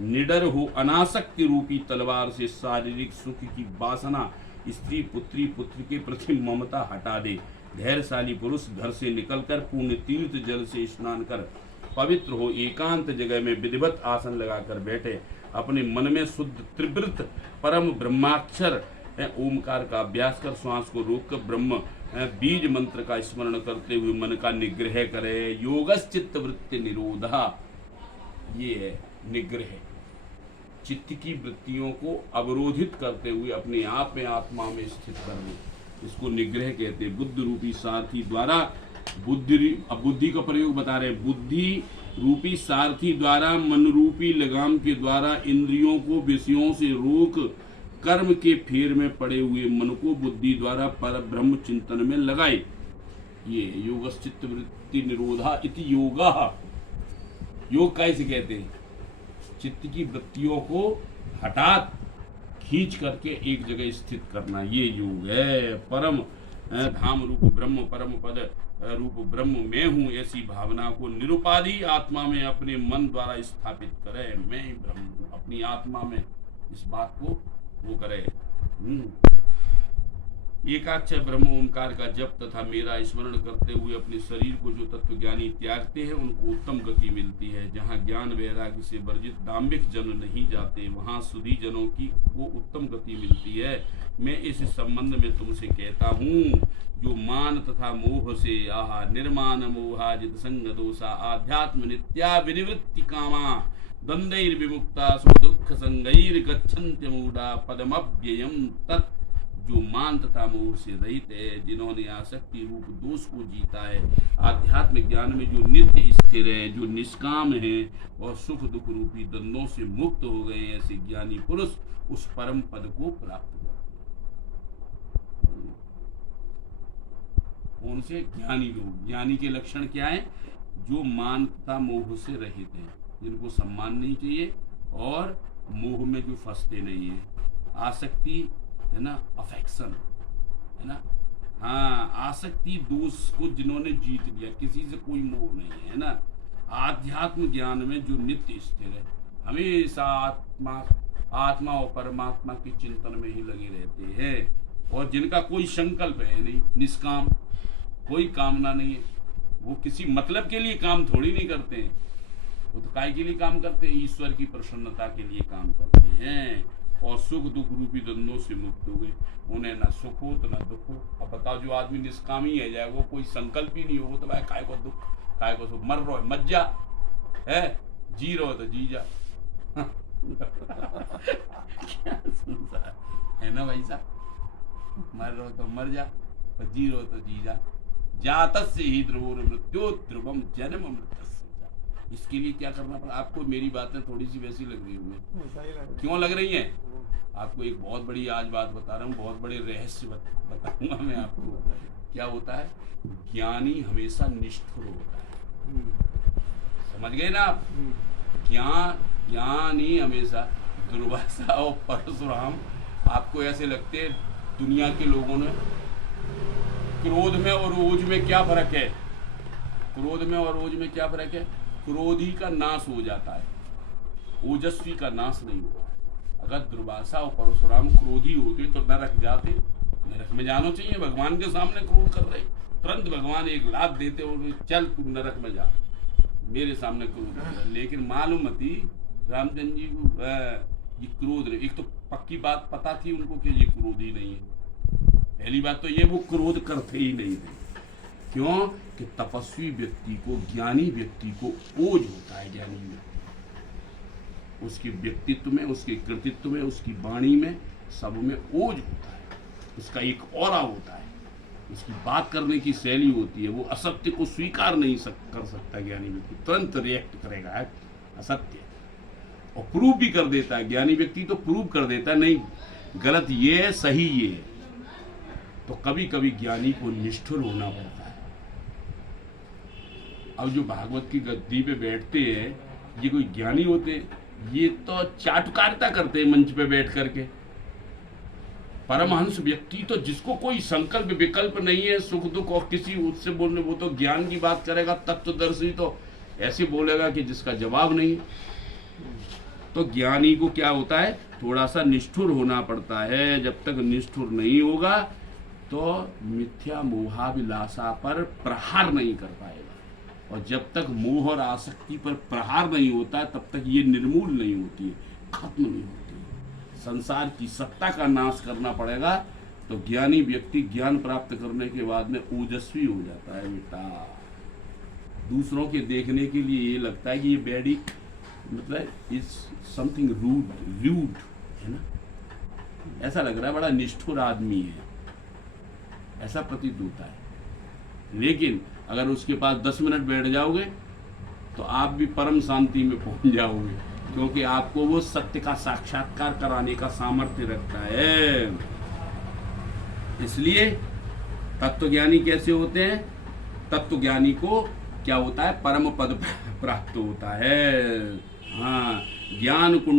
निडर हो अनासक्ति रूपी तलवार से शारीरिक सुख की वासना, स्त्री पुत्री पुत्र के प्रति ममता हटा दे। धैर्यशाली पुरुष घर से निकलकर पुण्य तीर्थ जल से स्नान कर पवित्र हो एकांत जगह में विधिवत आसन लगाकर बैठे। अपने मन में शुद्ध त्रिवृत परम ब्रह्माक्षर ओमकार का अभ्यास कर श्वास को रोककर ब्रह्म बीज मंत्र का स्मरण करते हुए मन का निग्रह करे। योगश्चित्त वृत्ति निरोधा, ये है निग्रह। चित्त की वृत्तियों को अवरोधित करते हुए अपने आप में आत्मा में स्थित करने, इसको निग्रह कहते हैं। बुद्ध रूपी सारथी द्वारा बुद्धि का प्रयोग बता रहे हैं। बुद्धि रूपी सारथी द्वारा मन रूपी लगाम के द्वारा इंद्रियों को विषयों से रोक कर्म के फेर में पड़े हुए मन को बुद्धि द्वारा पर ब्रह्म चिंतन में लगाए। ये योगश्चित्त वृत्ति निरोधा इति योगा। योग कैसे कहते हैं? चित्त की वृत्तियों को हटा खींच करके एक जगह स्थित करना, ये योग है। परम धाम रूप ब्रह्म, परम पद रूप ब्रह्म मैं हूँ, ऐसी भावना को निरुपाधि आत्मा में अपने मन द्वारा स्थापित करे। मैं ही ब्रह्म हूँ, अपनी आत्मा में इस बात को वो करे। एकाक्षर ब्रह्म ओंकार का जप तथा मेरा स्मरण करते हुए अपने शरीर को जो तत्वज्ञानी त्यागते हैं उनको उत्तम गति मिलती है। जहाँ ज्ञान वैराग्य से वर्जित दाम्भिक जन नहीं जाते, वहाँ सुधी जनों की वो उत्तम गति मिलती है। मैं इस संबंध में तुमसे कहता हूँ, जो मान तथा मोह से निर्माण मोहाजित संग दोषा आध्यात्म नित्या विनिवृत्ति कामा द्वंद्वैर विमुक्ता सो दुख संगैर गच्छन्ति मूढ़ा पदमव्ययम् तत्। जो मान तथा मोह से रहित है, जिन्होंने आसक्ति रूप दोष को जीता है, आध्यात्म ज्ञान में जो नित्य स्थिर है, जो निष्काम है और सुख दुख रूपी द्वंद्वों से मुक्त हो गए, ऐसे ज्ञानी पुरुष उस परम पद को प्राप्त करते। उनसे ज्ञानी लोग, ज्ञानी के लक्षण क्या है? जो मान तथा मोह से रहित हैं, जिनको सम्मान नहीं चाहिए और मोह में जो फंसते नहीं है। आसक्ति है ना, अफेक्शन है ना, हाँ, आसक्ति दोष को जिन्होंने जीत लिया, किसी से कोई मोह नहीं है ना। आध्यात्म ज्ञान में जो नित्य स्थिर है, हमेशा आत्मा और परमात्मा के चिंतन में ही लगे रहते हैं और जिनका कोई संकल्प है नहीं, निष्काम, कोई कामना नहीं है। वो किसी मतलब के लिए काम थोड़ी नहीं करते हैं, वो तो काय के लिए काम करते हैं? ईश्वर की प्रसन्नता के लिए काम करते हैं और सुख दुख रूपी द्वंद्वों से मुक्त हो गए। उन्हें ना सुख हो तो ना दुख हो। अब बताओ, जो आदमी निष्कामी है जाए, वो कोई संकल्प ही नहीं हो तो भाई काय को दुख, काय को सुख। मर रहो मत जा, है जी रहो तो जी जा। क्या संसार है ना भाई साहब, मर रहो तो मर जा और जी रहो तो जी जा। जातस्य ही ध्रुवो मृत्यो ध्रुवम जन्म मृत्यस्य। इसके लिए क्या करना पड़ा? आपको मेरी बातें थोड़ी सी वैसी लग रही होंगी, क्यों लग रही हैं? आपको एक बहुत बड़ी आज बात बता रहा हूँ, बहुत बड़े रहस्य बताऊंगा मैं आपको। क्या होता है? ज्ञानी हमेशा निष्ठुर होता है, समझ गए ना आप? ज्ञानी हमेशा, दुर्वासा और परशुराम आपको ऐसे लगते हैं दुनिया के लोगों ने। क्रोध में और ओज में क्या फर्क है? क्रोध में और ओज में क्या फर्क है? क्रोधी का नाश हो जाता है, ओजस्वी का नाश नहीं हुआ। अगर दुर्वासा और परशुराम क्रोधी होते तो नरक जाते। नरक में जाना चाहिए, भगवान के सामने क्रोध कर रहे, तुरंत भगवान एक लात देते और चल तू नरक में जा, मेरे सामने क्रोध कर रहा। लेकिन मालूम मती रामचंद्र जी को ये क्रोध, एक तो पक्की बात पता थी उनको कि ये क्रोधी नहीं है। पहली बात तो ये वो क्रोध करते ही नहीं थे। क्यों? कि तपस्वी व्यक्ति को, ज्ञानी व्यक्ति को ओज होता है। ज्ञानी व्यक्ति उसके व्यक्तित्व में, उसके कृतित्व में, उसकी वाणी में, सब में ओज होता है। उसका एक ऑरा होता है, उसकी बात करने की शैली होती है। वो असत्य को स्वीकार नहीं कर सकता। ज्ञानी व्यक्ति तुरंत रिएक्ट करेगा है असत्य और प्रूव भी कर देता है। ज्ञानी व्यक्ति तो प्रूव कर देता है, नहीं गलत ये है, सही ये है। तो कभी कभी ज्ञानी को निष्ठुर होना पड़ता है। अब जो भागवत की गद्दी पे बैठते हैं, ये कोई ज्ञानी होते? ये तो चाटुकारिता करते हैं मंच पे बैठ करके। परमहंस व्यक्ति तो जिसको कोई संकल्प विकल्प नहीं है, सुख दुख और किसी उससे बोलने, वो तो ज्ञान की बात करेगा। तत्वदर्शी तो ऐसे बोलेगा कि जिसका जवाब नहीं है। तो ज्ञानी को क्या होता है, थोड़ा सा निष्ठुर होना पड़ता है। जब तक निष्ठुर नहीं होगा तो मिथ्या मोहाभिलाषा पर प्रहार नहीं कर पाएगा, और जब तक मोह और आसक्ति पर प्रहार नहीं होता है तब तक ये निर्मूल नहीं होती है, खत्म नहीं होती है। संसार की सत्ता का नाश करना पड़ेगा, तो ज्ञानी व्यक्ति ज्ञान प्राप्त करने के बाद में ओजस्वी हो जाता है बेटा। दूसरों के देखने के लिए ये लगता है कि ये बैडी मतलब इज समथिंग रूड है ना, ऐसा लग रहा है बड़ा निष्ठुर आदमी है, ऐसा प्रतीत होता है। लेकिन अगर उसके पास 10 मिनट बैठ जाओगे तो आप भी परम शांति में पहुंच जाओगे, क्योंकि आपको वो सत्य का साक्षात्कार कराने का सामर्थ्य रखता है। इसलिए तत्वज्ञानी कैसे होते हैं, तत्वज्ञानी को क्या होता है, परम पद प्राप्त होता है। हाँ, ज्ञान कुंड